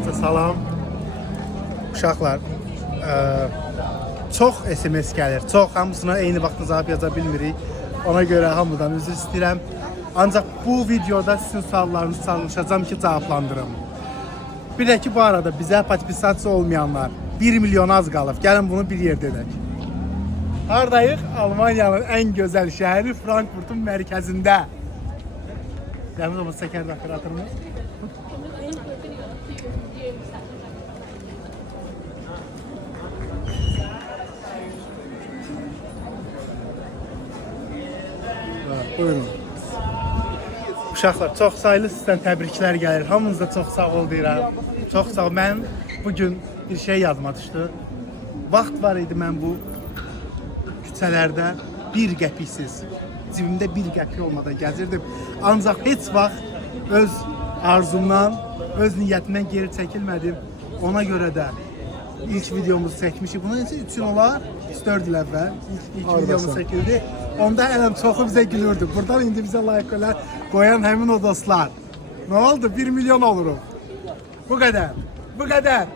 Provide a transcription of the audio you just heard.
Herkese salam. Uşaqlar, çox SMS gəlir. Çox, hamısına eyni vaxtda cavab yaza bilmirik. Ona görə hamıdan üzr istəyirəm. Ancaq bu videoda sizin suallarınızı çalışacağım ki, cavablandırım. Bir də ki, bu arada bizə podpisasiya olmayanlar 1 milyon az qalıb. Gəlin bunu bir yerdə edək. Hardayıq? Almaniyanın ən gözəl şəhəri Frankfurtun mərkəzində. Dəmiz olması çəkərdi operatorumuz. Buyurun. Uşaqlar, çox sayılı sizdən təbriklər gəlir. Hamınıza çox sağ ol deyirəm. Çox sağ ol. Mən bugün bir şey yadıma düşdü. Vaxt var idi mən bu küçələrdə bir qəpiksiz, cibimdə bir qəpik olmadan gəzirdim. Ancaq heç vaxt öz arzumdan, öz niyyətimdən geri çəkilmədim. Ona görə də ilk videomuzu çəkmişik. Bunun üçün olar 4 il əvvəl ilk videomuz çəkildi. Onda ələm çoxu bizə gülürdü. Buradan indi bizə layıqlar qoyan həmin o dostlar. Nə oldu? 1 milyon olurum. Bu qədər. Bu qədər.